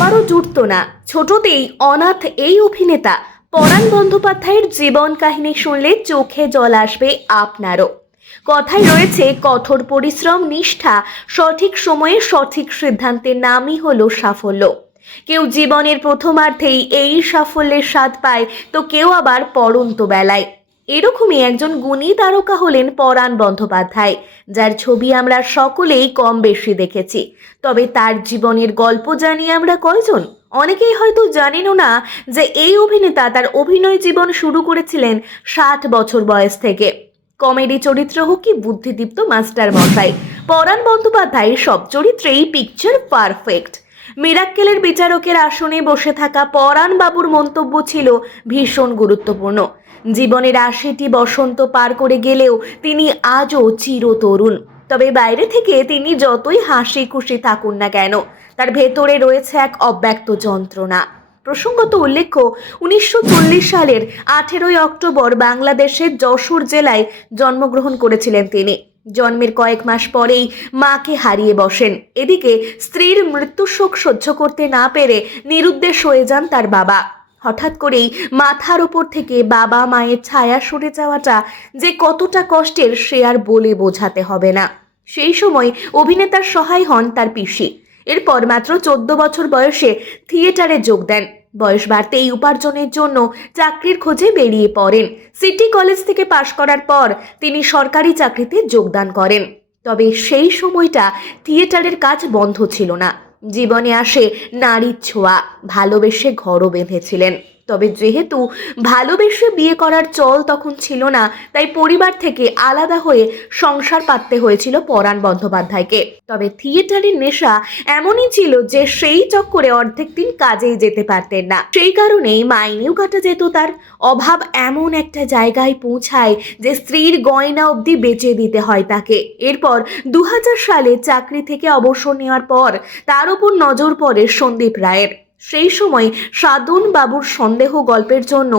আবারও জুটত না। ছোটতেই অনাথ এই অভিনেতা পরাণ বন্দ্যোপাধ্যায়ের জীবন কাহিনী শুনলে চোখে জল আসবে আপনারও। কথায় রয়েছে, কঠোর পরিশ্রম, নিষ্ঠা, সঠিক সময়ে সঠিক সিদ্ধান্তের নামই হলো সাফল্য। কেউ জীবনের প্রথমার্ধেই এই সাফল্যের স্বাদ পায়, তো কেউ আবার পড়ন্ত বেলায়। এরকমই একজন গুণী তারকা হলেন পরাণ বন্দ্যোপাধ্যায়, যার ছবি আমরা সকলেই কম বেশি দেখেছি। তবে তার জীবনের গল্প জানি আমরা কয়জন? অনেকেই হয়তো জানেনও না যে এই অভিনেতা তার অভিনয় জীবন শুরু করেছিলেন 60 বছর বয়স থেকে। কমেডি চরিত্র হোক কি বুদ্ধিদীপ্ত মাস্টার মশাই, পরাণ বন্দ্যোপাধ্যায় সব চরিত্রেই পিকচার পারফেক্ট। মিরাক্কেলের বিচারকের আসনে বসে থাকা পরাণ বাবুর মন্তব্য ছিল ভীষণ গুরুত্বপূর্ণ। জীবনের 80টি বসন্ত পার করে গেলেও তিনি আজও চিরতরুণ। তবে বাইরে থেকে তিনি যতই হাসি খুশি থাকুন না কেন, তার ভেতরে রয়েছে এক অব্যক্ত যন্ত্রণা। প্রসঙ্গত উল্লেখ্য, 1940 সালের 18ই অক্টোবর বাংলাদেশের যশোর জেলায় জন্মগ্রহণ করেছিলেন তিনি। জন্মের কয়েক মাস পরেই মাকে হারিয়ে বসেন। এদিকে স্ত্রীর মৃত্যু শোক সহ্য করতে না পেরে নিরুদ্দেশ হয়ে যান তার বাবা। হঠাৎ করেই মাথার উপর থেকে বাবা মায়ের ছায়া সরে যাওয়াটা যে কতটা কষ্টের সে আর বলে বোঝাতে হবে না। সেই সময় অভিনেতার সহায় হন তার পিসি। এরপর মাত্র 14 বছর বয়সে থিয়েটারে যোগ দেন। বয়স বাড়তেই উপার্জনের জন্য চাকরির খোঁজে বেরিয়ে পড়েন। সিটি কলেজ থেকে পাশ করার পর তিনি সরকারি চাকরিতে যোগদান করেন। তবে সেই সময়টা থিয়েটারের কাজ বন্ধ ছিল না। জীবনে আসে নারীর ছোঁয়া, ভালোবেসে ঘরও বেঁধেছিলেন। তবে যেহেতু ভালোবেসে বিয়ে করার চল তখন ছিল না, তাই পরিবার থেকে আলাদা হয়ে সংসার পাততে হয়েছিল পরাণ বন্দ্যোপাধ্যায়কে। তবে থিয়েটারের নেশা এমনই ছিল যে সেই চক্করে অর্ধেক দিন কাজেই যেতে পারতেন না। সেই কারণেই মাইনেও কাটা যেত তার। অভাব এমন একটা জায়গায় পৌঁছায় যে স্ত্রীর গয়না অবধি বেচে দিতে হয় তাকে। এরপর 2000 সালে চাকরি থেকে অবসর নেওয়ার পর তার উপর নজর পড়ে সন্দীপ রায়ের। সেই সময় সাধন বাবুর সন্দেহ গল্পের জন্য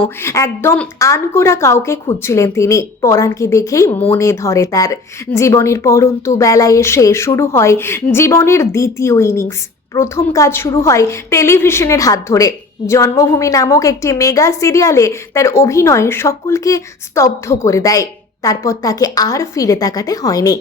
একদম আনকোড়া কাউকে খুঁজছিলেন তিনি। পরাণকে দেখেই মনে ধরে তার। জীবনের পরন্তু বেলায় এসে শুরু হয় জীবনের দ্বিতীয় ইনিংস। প্রথম কাজ শুরু হয় টেলিভিশনের হাত ধরে। জন্মভূমি নামক একটি মেগা সিরিয়ালে তার অভিনয় সকলকে স্তব্ধ করে দেয়। তারপর তাকে আর ফিরে তাকাতে হয়নি।